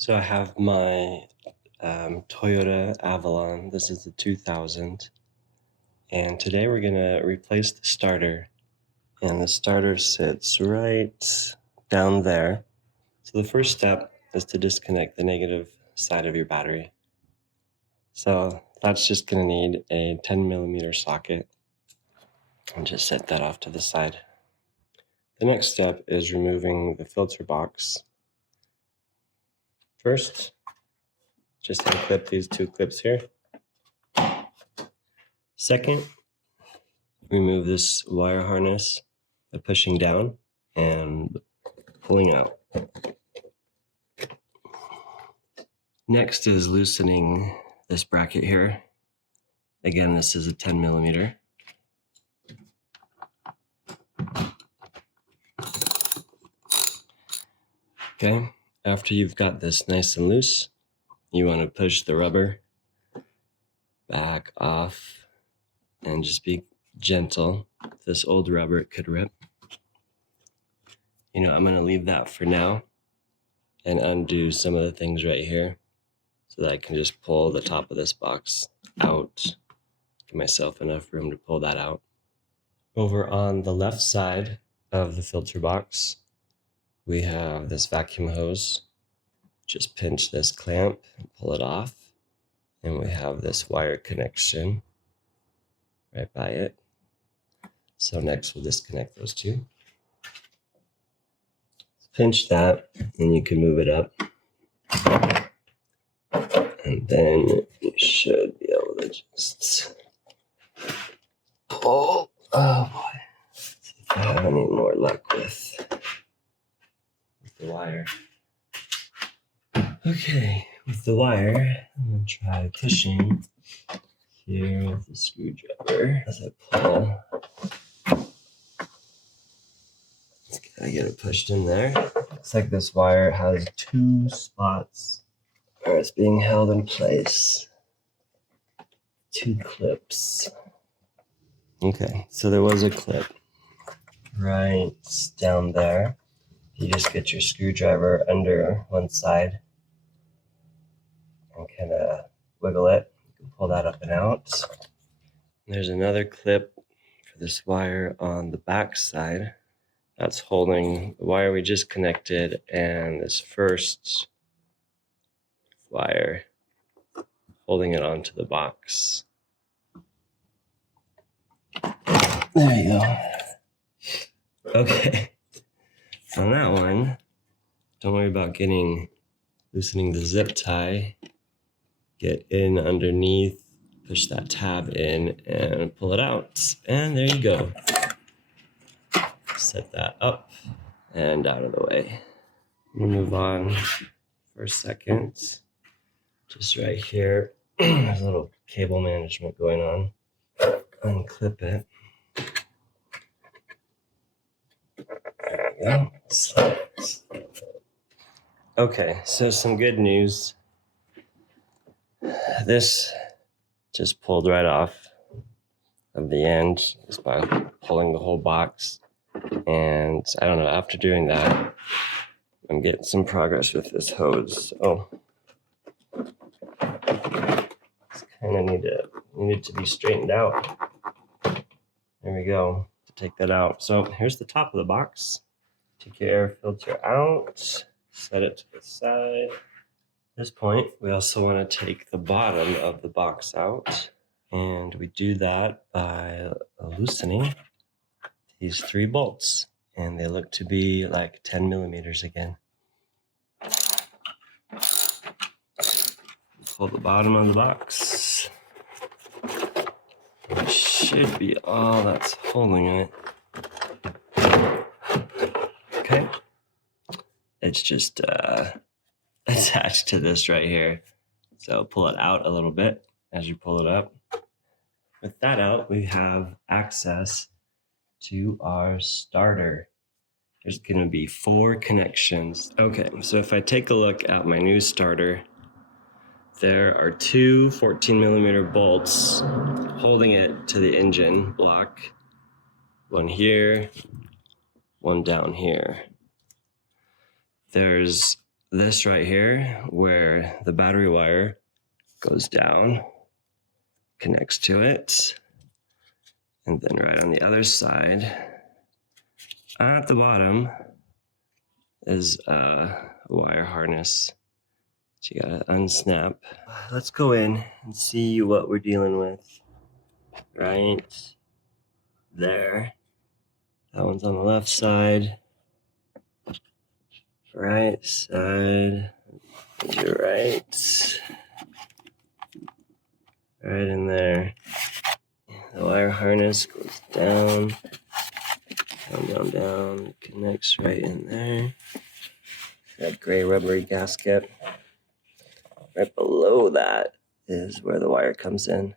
So I have my Toyota Avalon. This is the 2000. And today we're going to replace the starter. And the starter sits right down there. So the first step is to disconnect the negative side of your battery. So that's just going to need a 10mm socket. And just set that off to the side. The next step is removing the filter box. First, just unclip these two clips here. Second, remove this wire harness by pushing down and pulling out. Next is loosening this bracket here. Again, this is a 10mm. Okay, after you've got this nice and loose, you want to push the rubber back off and just be gentle. This old rubber, it could rip. I'm going to leave that for now and undo some of the things right here so that I can just pull the top of this box out. Give myself enough room to pull that out. Over on the left side of the filter box, we have this vacuum hose. Just pinch this clamp and pull it off. And we have this wire connection right by it. So next we'll disconnect those two. Pinch that and you can move it up. And then you should be able to just pull. Oh boy. Let's see if I have any more luck with the wire. Okay, with the wire, I'm going to try pushing here with the screwdriver as I pull. Just gotta get it pushed in there. Looks like this wire has two spots where it's being held in place. Two clips. Okay, so there was a clip right down there. You just get your screwdriver under one side and kind of wiggle it. You can pull that up and out. There's another clip for this wire on the back side. That's holding the wire we just connected and this first wire holding it onto the box. There you go. Okay. On that one, don't worry about loosening the zip tie. Get in underneath, push that tab in and pull it out. And there you go. Set that up and out of the way. We'll move on for a second. Just right here, there's a little cable management going on. Unclip it. There we go. Okay, so some good news. This just pulled right off of the end just by pulling the whole box. And I don't know, after doing that, I'm getting some progress with this hose. Oh, it's kind of needed to be straightened out. There we go. To take that out. So here's the top of the box. Take your air filter out. Set it to the side. At this point, we also want to take the bottom of the box out. And we do that by loosening these three bolts. And they look to be like 10mm again. Pull the bottom of the box. It should be all that's holding it. Okay. It's just attached to this right here. So pull it out a little bit as you pull it up. With that out, we have access to our starter. There's going to be 4 connections. Okay, so if I take a look at my new starter, there are 2 14mm bolts holding it to the engine block. One here, one down here. There's this right here, where the battery wire goes down, connects to it. And then right on the other side, at the bottom, is a wire harness. So you gotta unsnap. Let's go in and see what we're dealing with. Right there. That one's on the left side. Right side. Your right. Right in there. The wire harness goes down. Down. Connects right in there. That gray rubbery gasket. Right below that is where the wire comes in.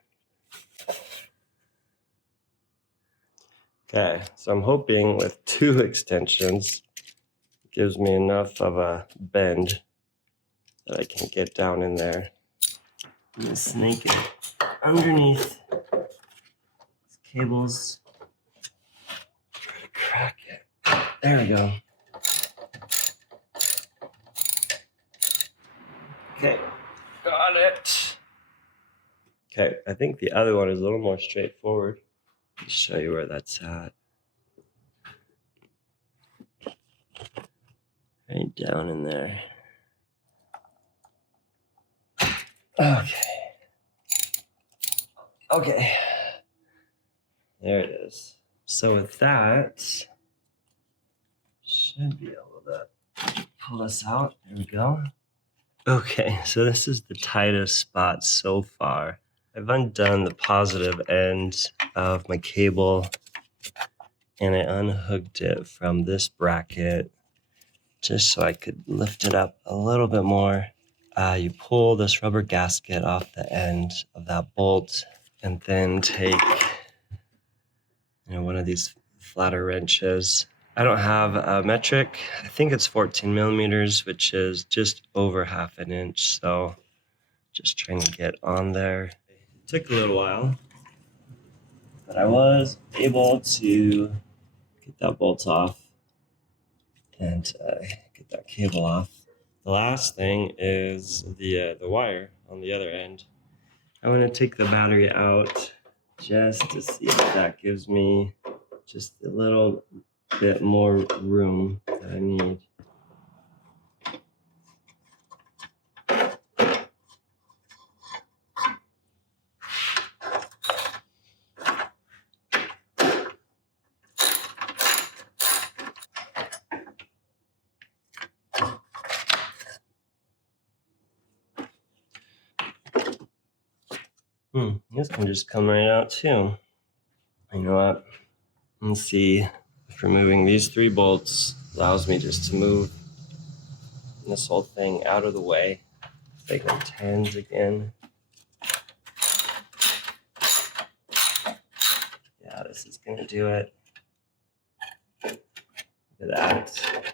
Okay, so I'm hoping with 2 extensions, it gives me enough of a bend that I can get down in there. I'm gonna snake it underneath these cables. Try to crack it. There we go. Okay, got it. Okay, I think the other one is a little more straightforward. I'll show you where that's at. Right down in there. Okay. There it is. So with that, should be able to pull this out. There we go. Okay, so this is the tightest spot so far. I've undone the positive end of my cable and I unhooked it from this bracket just so I could lift it up a little bit more. You pull this rubber gasket off the end of that bolt and then take one of these flatter wrenches. I don't have a metric. I think it's 14 millimeters, which is just over 1/2 inch. So just trying to get on there. It took a little while, but I was able to get that bolt off and get that cable off. The last thing is the wire on the other end. I'm going to take the battery out just to see if that gives me just a little bit more room that I need. This can just come right out too. You know what? Let's see if removing these 3 bolts allows me just to move this whole thing out of the way. Big on 10s again. Yeah, this is gonna do it. Look at that.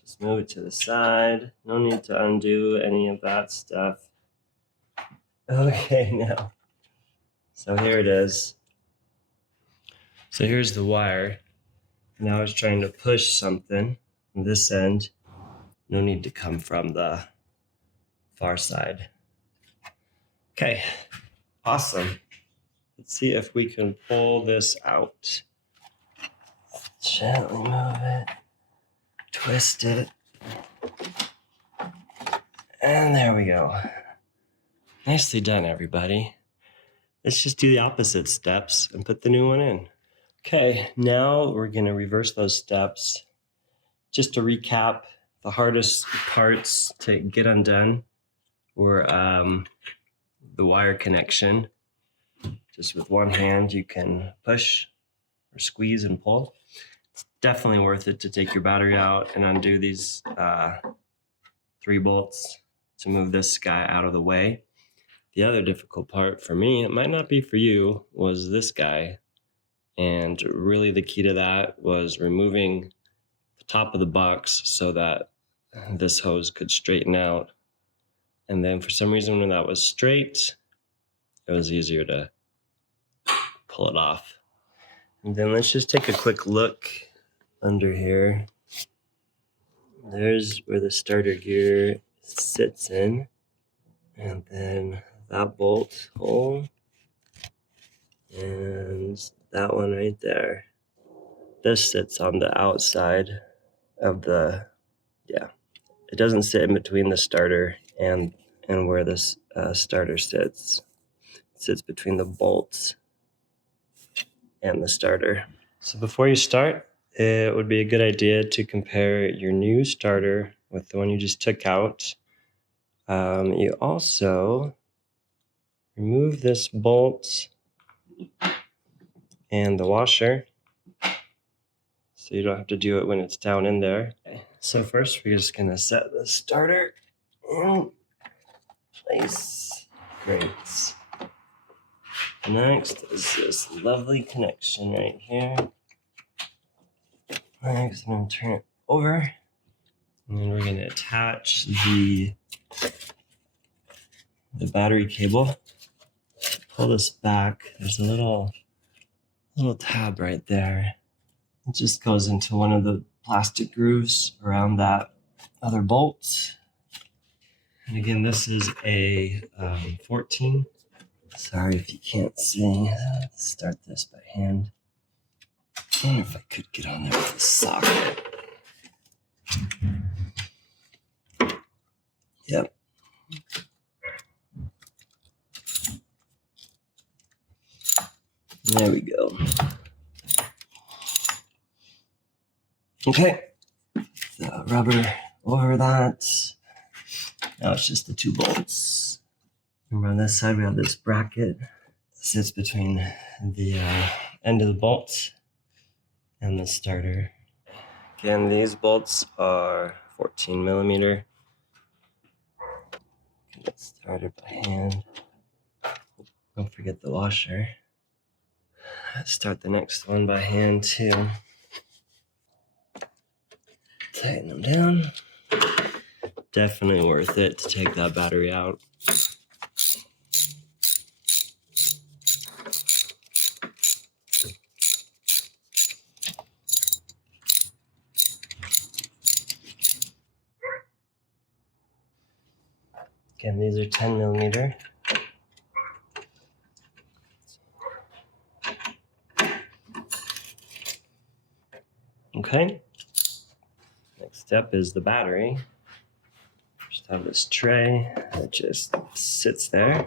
Just move it to the side. No need to undo any of that stuff. Okay, now. So here it is. So here's the wire. Now I was trying to push something on this end. No need to come from the far side. Okay, awesome. Let's see if we can pull this out. Gently move it, twist it, and there we go. Nicely done, everybody. Let's just do the opposite steps and put the new one in. Okay, now we're gonna reverse those steps. Just to recap, the hardest parts to get undone were the wire connection. Just with one hand, you can push or squeeze and pull. It's definitely worth it to take your battery out and undo these 3 bolts to move this guy out of the way. The other difficult part for me, it might not be for you, was this guy. And really the key to that was removing the top of the box so that this hose could straighten out. And then for some reason when that was straight, it was easier to pull it off. And then let's just take a quick look under here. There's where the starter gear sits in. And then that bolt hole. And that one right there. This sits on the outside of the, yeah. It doesn't sit in between the starter and where this starter sits. It sits between the bolts and the starter. So before you start, it would be a good idea to compare your new starter with the one you just took out. You also remove this bolt and the washer, so you don't have to do it when it's down in there. Okay. So first we're just gonna set the starter in place. Great. Next is this lovely connection right here. Next, I'm gonna turn it over, and then we're gonna attach the battery cable. Pull this back. There's a little tab right there. It just goes into one of the plastic grooves around that other bolt. And again, this is a 14. Sorry if you can't see. Let's start this by hand. I wonder if I could get on there with a socket. Yep. There we go. Okay. The rubber over that. Now it's just the two bolts. Remember on this side we have this bracket that sits between the end of the bolt and the starter. Again, these bolts are 14 millimeter. Get started by hand. Don't forget the washer. Let's start the next one by hand too. Tighten them down. Definitely worth it to take that battery out. Again, these are 10 millimeter. Okay. Next step is the battery. Just have this tray that just sits there.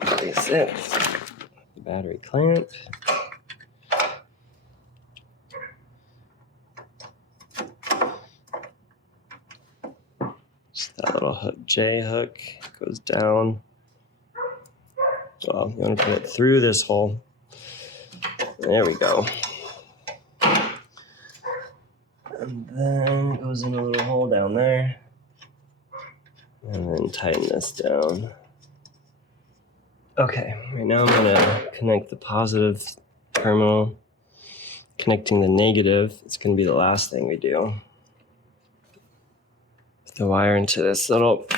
Place it. The battery clamp. Just that little hook, J hook goes down. Well, you want to put it through this hole. There we go. And then it goes in a little hole down there. And then tighten this down. Okay, right now I'm gonna connect the positive terminal. Connecting the negative, it's gonna be the last thing we do. Put the wire into this little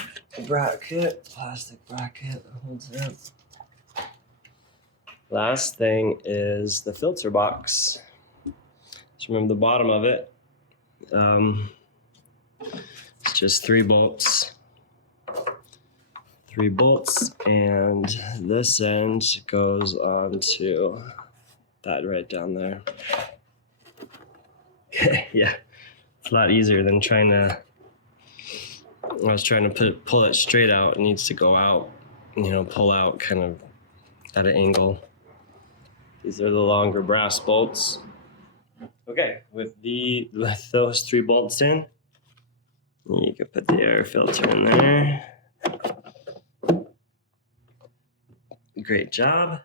bracket, plastic bracket that holds it up. Last thing is the filter box. Just remember the bottom of it. It's just 3 bolts. 3 bolts, and this end goes on to that right down there. Okay, yeah, it's a lot easier than trying to. I was trying to pull it straight out. It needs to go out, pull out kind of at an angle. These are the longer brass bolts. Okay, with those 3 bolts in, you can put the air filter in there. Great job.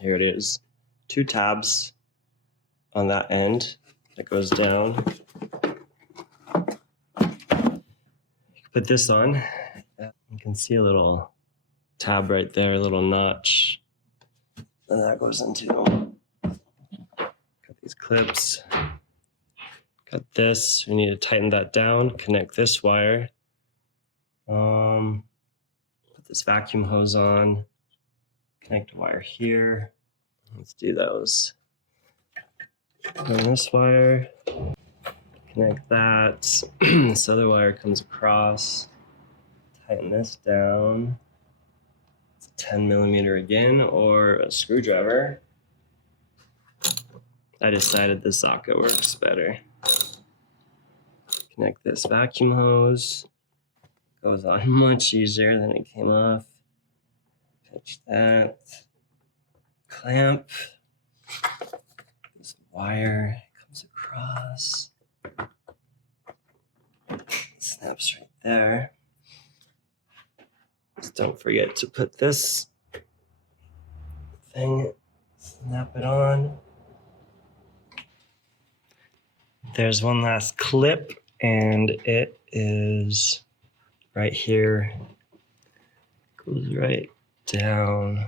Here it is. 2 tabs on that end that goes down. You can put this on. You can see a little tab right there, a little notch. And that goes into. Got these clips. Got this. We need to tighten that down. Connect this wire. Put this vacuum hose on. Connect a wire here. Let's do those. On this wire, connect that. This other wire comes across. Tighten this down. It's a 10 millimeter again, or a screwdriver. I decided the socket works better. Connect this vacuum hose. Goes on much easier than it came off. Pitch that. Clamp. This wire comes across. Snaps right there. Just don't forget to put this thing, snap it on. There's one last clip, and it is right here. Goes right down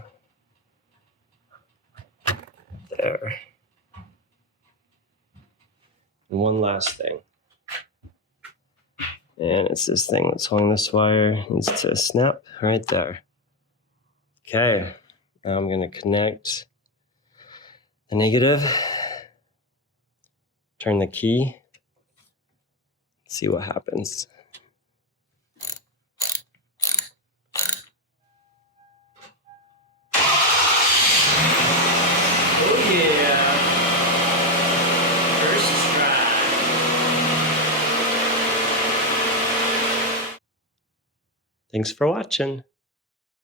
there. And one last thing. And it's this thing that's holding this wire. It needs to snap right there. Okay, now I'm going to connect the negative. Turn the key. See what happens. Oh yeah! First try. Thanks for watching.